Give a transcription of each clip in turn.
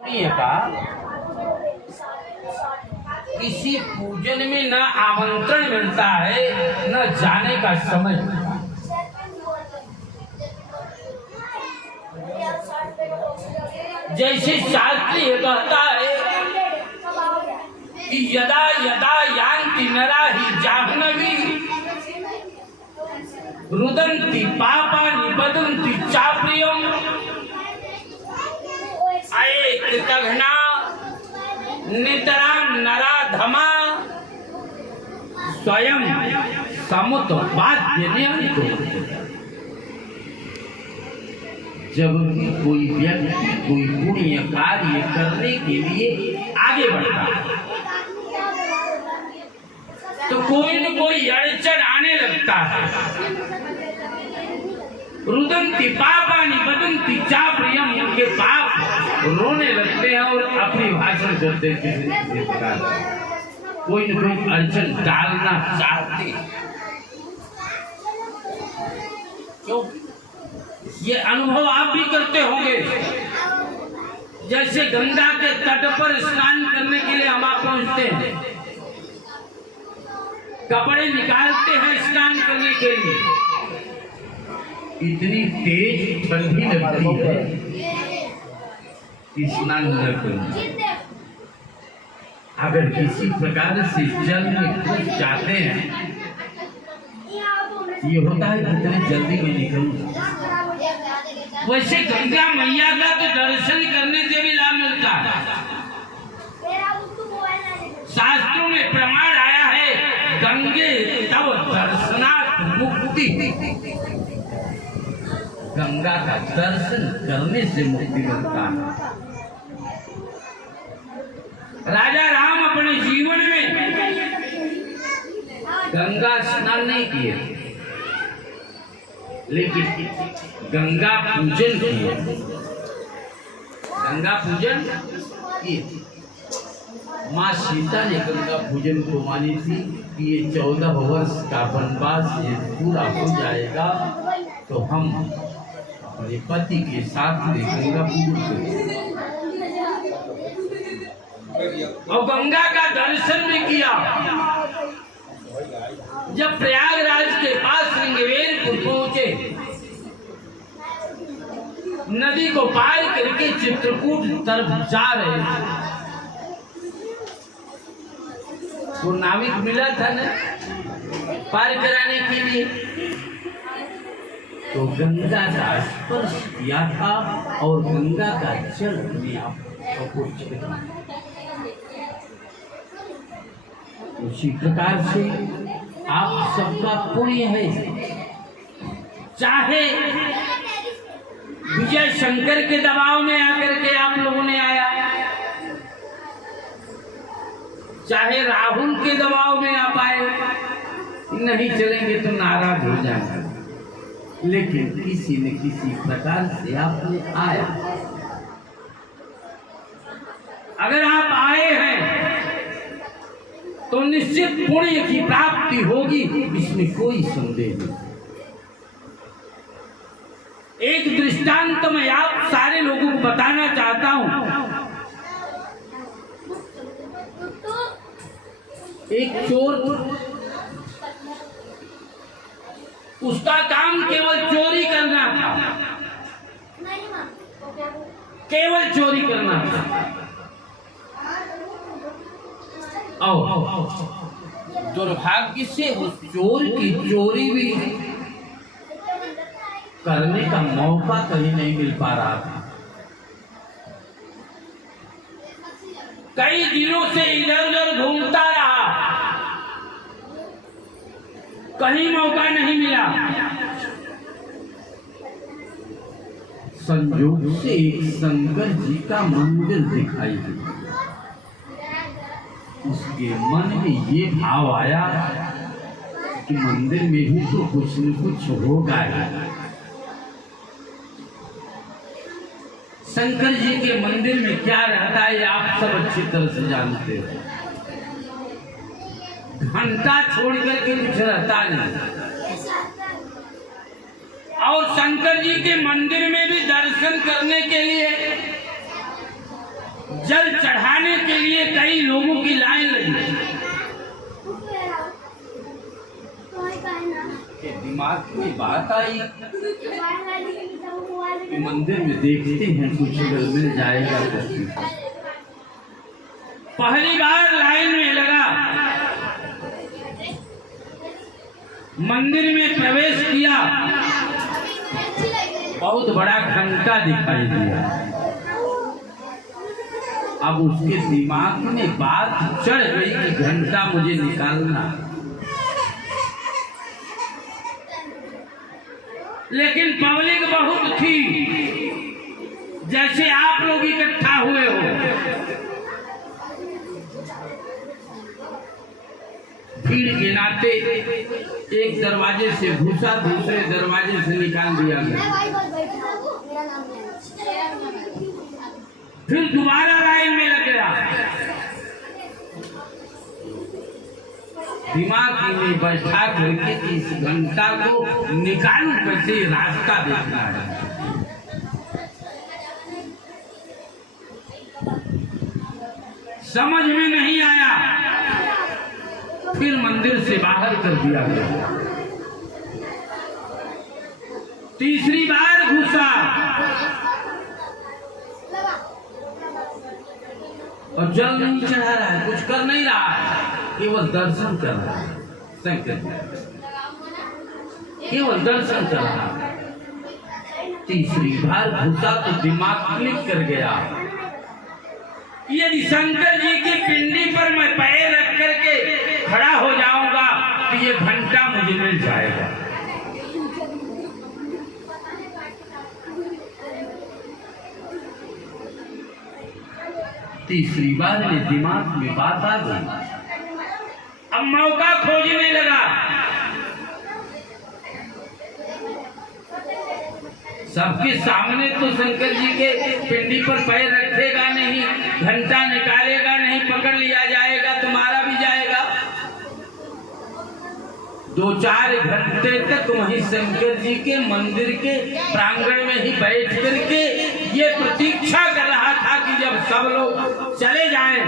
का किसी पूजन में न आमंत्रण मिलता है न जाने का समय। जैसे शास्त्री कहता है कि यदा यदा यान्ति नरा हि जाह्नवी रुदन्ति पापा निबदन्ति चाप्रियम अये कृतघ्ना नितरां नराधमा स्वयं समुत्पाद्यन्तो। जब भी कोई व्यक्ति कोई पुण्य कार्य करने के लिए आगे बढ़ता है तो कोई न कोई अड़चन आने लगता है। रुदन्ति पापानि बदन्ति चाप्रियम, उनके पाप रोने लगते हैं और अपनी भाषण करते हैं। कोई न कोई अड़चन डालना चाहते। क्यों? ये अनुभव आप भी करते होंगे। जैसे गंगा के तट पर स्नान करने के लिए हम आप पहुंचते हैं, कपड़े निकालते हैं स्नान करने के लिए, इतनी तेज ठंडी लगती है कि स्नान न करें। अगर किसी प्रकार से जल में कूद जाते हैं, ये होता है कितने जल्दी में निकलूं। वैसे गंगा मैया का तो दर्शन करने से भी लाभ मिलता है। शास्त्रों में प्रमाण आया है, गंगे तव दर्शनात् मुक्ति। गंगा का दर्शन करने से मुक्ति मिलता है। राजा राम अपने जीवन में गंगा स्नान नहीं किए, लेकिन गंगा पूजन किए। गंगा पूजन किए। माँ सीता ने गंगा पूजन को मानी थी कि ये 14 वर्ष का वनवास ये पूरा हो जाएगा तो हम अपने पति के साथ में गंगा पूजन करेंगे। और गंगा का दर्शन भी किया। जब प्रयागराज के पास श्रृंगेरपुर पहुंचे, नदी को पार करके चित्रकूट तरफ जा रहे थे, वो नाविक मिला था ना पार कराने के लिए, तो गंगा का स्पर्श किया था और गंगा का जल अपने आप को छिड़का। उसी प्रकार से आप सबका पुण्य है। चाहे विजय शंकर के दबाव में आकर के आप लोगों ने आया, चाहे राहुल के दबाव में आप आए, नहीं चलेंगे तो नाराज हो जाएंगे, लेकिन किसी न किसी प्रकार से आपने आया। अगर आप आए हैं तो निश्चित पुण्य की प्राप्ति होगी, इसमें कोई संदेह नहीं। एक दृष्टांत मैं आप सारे लोगों को बताना चाहता हूं। एक चोर, उसका काम केवल चोरी करना था, केवल चोरी करना था। दुर्भाग्य से उस चोर की चोरी भी करने का मौका कहीं नहीं मिल पा रहा था। कई दिनों से इधर उधर घूमता रहा, कहीं मौका नहीं मिला। संयोग से एक शंकर जी का मंदिर दिखाई दिया। उसके मन में ये भाव आया कि मंदिर में भी तो कुछ न कुछ होगा ही। शंकर जी के मंदिर में क्या रहता है आप सब अच्छी तरह से जानते हो। घंटा छोड़ करके कुछ रहता नहीं। और शंकर जी के मंदिर में भी दर्शन करने के लिए जल चढ़ाने के लिए कई लोगों की लाइन लगी। दिमाग में बात आई कि मंदिर में देखते हैं कुछ अगर मिल जाएगा तो। पहली बार लाइन में लगा, मंदिर में प्रवेश किया, बहुत बड़ा घंटा दिखाई दिया। अब उसके दिमाग में बात चढ़ गई कि घंटा मुझे निकालना। लेकिन पब्लिक बहुत थी, जैसे आप लोग इकट्ठा हुए हो। भीड़ के नाते एक दरवाजे से घुसा, दूसरे दरवाजे से निकाल दिया गया। फिर दोबारा लाइन में लग गया। दिमाग में बैठा करके इस घंटा को निकालूं कैसे, रास्ता देखना है। समझ में नहीं आया, फिर मंदिर से बाहर कर दिया गया। तीसरी बार घुसा और जल नहीं चढ़ा रहा है, कुछ कर नहीं रहा है, केवल दर्शन कर रहा है। केवल दर्शन कर रहा है। तीसरी बार घुसा तो दिमाग क्लिक कर गया, यदि शंकर जी की पिंडी पर मैं पैर रख करके खड़ा हो जाऊंगा तो ये घंटा मुझे मिल जाएगा। तीसरी बार में दिमाग में बात आ गई, अब मौका खोजने लगा। सबके सामने तो शंकर जी के पिंडी पर पैर रखेगा नहीं, घंटा निकालेगा नहीं, पकड़ लिया जाएगा, तुम्हारा भी जाएगा। 2-4 घंटे तक वहीं शंकर जी के मंदिर के प्रांगण में ही बैठ करके ये प्रतीक्षा कर रहा था कि जब सब लोग चले जाएं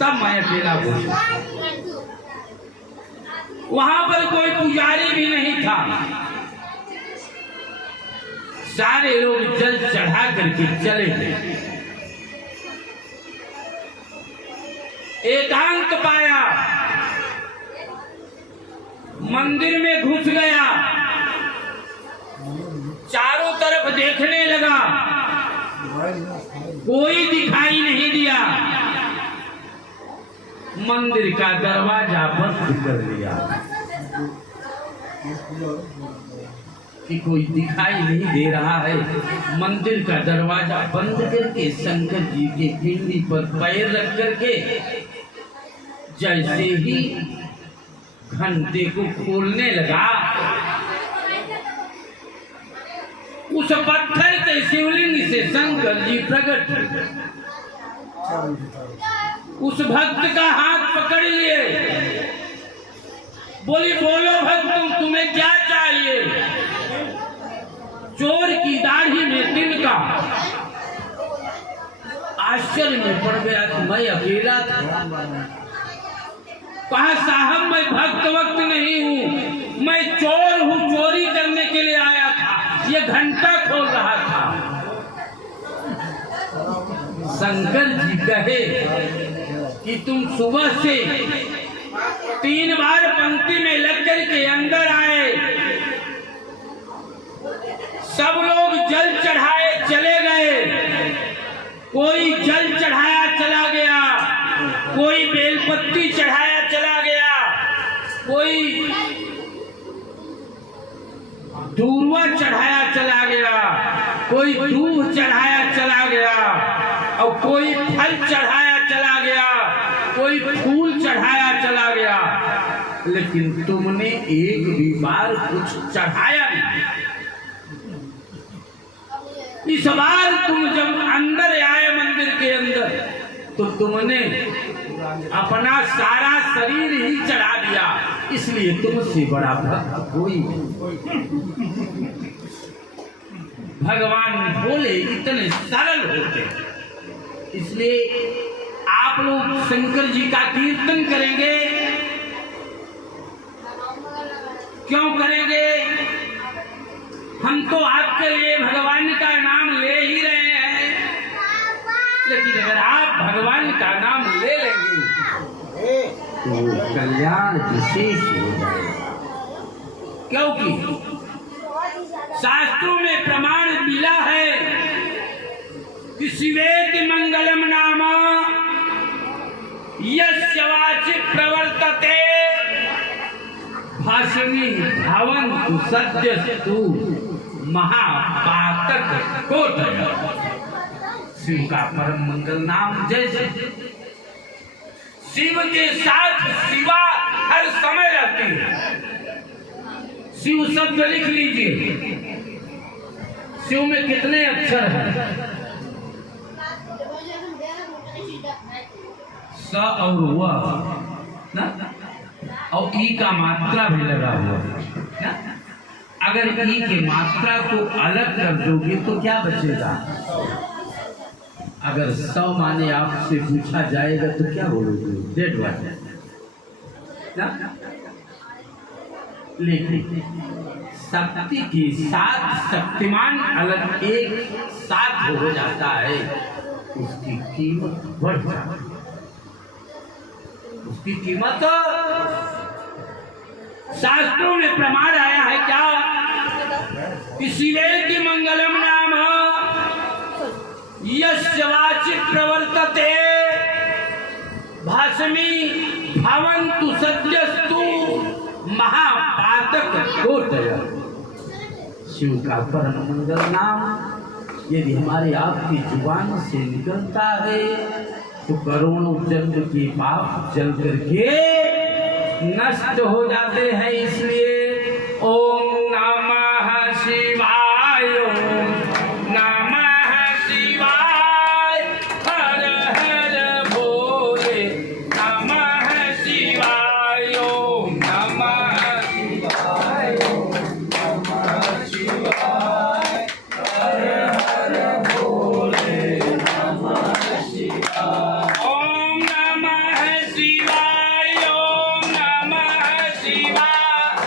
तब मैं अकेला बोलूं। वहां पर कोई पुजारी भी नहीं था, सारे लोग जल चढ़ा करके चले गए। एकांत पाया, मंदिर में घुस गया, चारों तरफ देखने लगा, कोई दिखाई नहीं दिया। मंदिर का दरवाजा बंद कर दिया कि कोई दिखाई नहीं दे रहा है। मंदिर का दरवाजा बंद करके शंकर जी के पिंडी पर पैर रख करके जैसे ही घंटे को खोलने लगा, उस पत्थर के शिवलिंग से शंकर जी प्रकट हुए। उस भक्त का हाथ पकड़ लिए, बोली बोलो भक्त तुम्हें क्या चाहिए। चोर की दाढ़ी में तिनका, आश्चर्य में पड़ गया कि मैं अकेला था। कहा साहब मैं भक्त वक्त नहीं हूँ, मैं चोर हूँ, चोरी करने के लिए आया था, ये घंटा खोल रहा था। शंकर जी कहे कि तुम सुबह से 3 बार पंक्ति में लग कर के अंदर आए, सब लोग जल चढ़ाए चले गए, कोई जल चढ़ाया चला गया, कोई बेलपत्ती चढ़ाया चला गया, कोई दूर्वा चढ़ाया चला गया, कोई दूध चढ़ाया चला गया, और कोई फल चढ़ाया चला गया, कोई फूल चढ़ाया चला गया, लेकिन तुमने एक भी बार कुछ चढ़ाया नहीं। इस बार तुम जब अंदर आए मंदिर के अंदर तो तुमने अपना सारा शरीर ही चढ़ा दिया, इसलिए तुमसे बड़ा भक्त कोई नहीं। भगवान भोले इतने सरल होते, इसलिए आप लोग शंकर जी का कीर्तन करेंगे। क्यों करेंगे? हम तो आपके लिए भगवान का नाम ले ही रहे हैं, लेकिन अगर आप भगवान का नाम ले लेंगे तो कल्याण विशेष हो जाएगा। क्योंकि शास्त्रों में प्रमाण मिला है कि शिवेति मंगलम नाम यस्य वाचि प्रवर्तते भाषणी भवन्तु सद्यस्तु महापातक कोटय। शिव का परम मंगल नाम, जैसे शिव के साथ शिवा हर समय रहती है। शिव शब्द लिख लीजिए, शिव में कितने अक्षर हैं? स और व ना, और ई का मात्रा भी लगा हुआ है। अगर ई के मात्रा को अलग कर दोगे तो क्या बचेगा? अगर 100 माने आपसे पूछा जाएगा तो क्या बोलोगे? डेढ़ वाट ना। लेकिन शक्ति के साथ शक्तिमान अलग एक साथ हो जाता है, उसकी कीमत बढ़ जाती है। उसकी कीमत शास्त्रों में प्रमाण आया है क्या? शिवेति मंगलम नाम यस्य वाचि प्रवर्तते भाषमी भवन्तु सद्यस्तु महापातक कोटय। शिव का परम मंगल नाम यदि हमारे आपकी जुबान से निकलता है तो करोड़ों जन्म के पाप जल करके नष्ट हो जाते हैं। इसलिए ओम नमः शिवाय, ओम नमः शिवाय, हर हर भोले नमः शिवाय, ओम नमः शिवाय, ओम नमः शिवाय, हर हर भोले नमः शिवाय। ओम नमः शिवाय, ओम नमः शिवाय,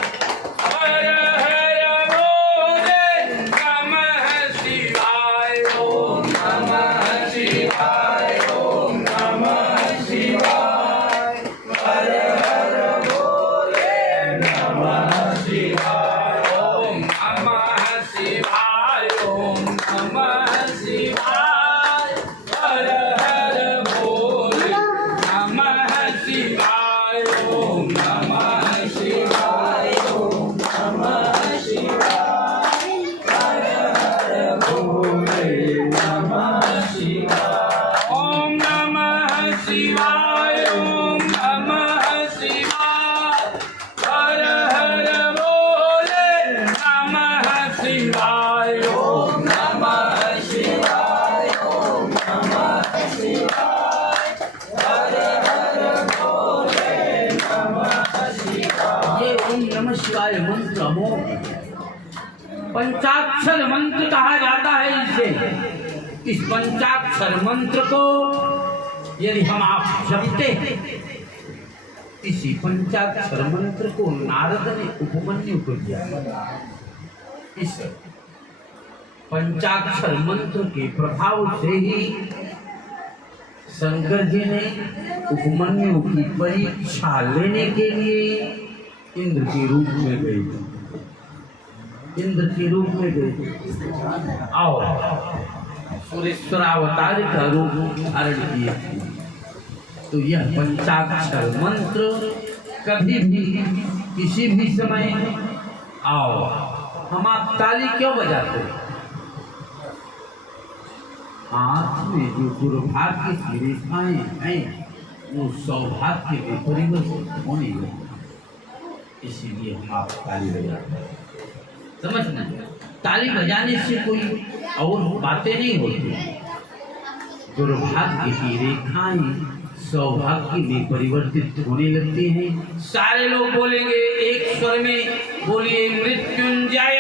हर हर भोले नमः शिवाय, ओम नमः शिवाय, ओम नमः शिवाय, हर हर भोले नमः शिवाय, ओम नमः शिवाय, ओम नमः शिवाय, हर हर भोले नमः शिवाय, ओम नमः शिवाय, ओम नमः शिवाय, हर हर भोले नमः शिवाय, ओम नमः शिवाय, ओम नमः शिवाय, हर हर भोले नमः शिवाय, ओम नमः शिवाय, ओम नमः शिवाय, हर हर भोले नमः शिवाय। ये ओम नमः शिवाय मंत्र अमोघ पंचाक्षर मंत्र कहा जाता है। इसे इस पंचाक्षर मंत्र को यदि हम आप जपते हैं, इसी पंचाक्षर मंत्र को नारद ने उपमन्यु को दिया। इस पंचाक्षर मंत्र के प्रभाव से ही शंकर जी ने उपमन्यु की परीक्षा लेने के लिए इंद्र के रूप में गए। इंद्र के रूप में गए और सुरेश्वरावतार का रूप धारण किए थे। तो यह पंचाक्षर मंत्र कभी भी किसी भी समय आओ, हम आप ताली क्यों बजाते हैं? हाथ में जो दुर्भाग्य की रेखाएं हैं वो सौभाग्य के परिवर्तन होने लगे, इसीलिए हम आप ताली बजाते हैं। समझना, ताली बजाने से कोई और बातें नहीं होती। दुर्भाग्य की रेखाएं सौभाग्य में परिवर्तित होने लगते हैं। सारे लोग बोलेंगे एक स्वर में, बोलिए मृत्युंजय।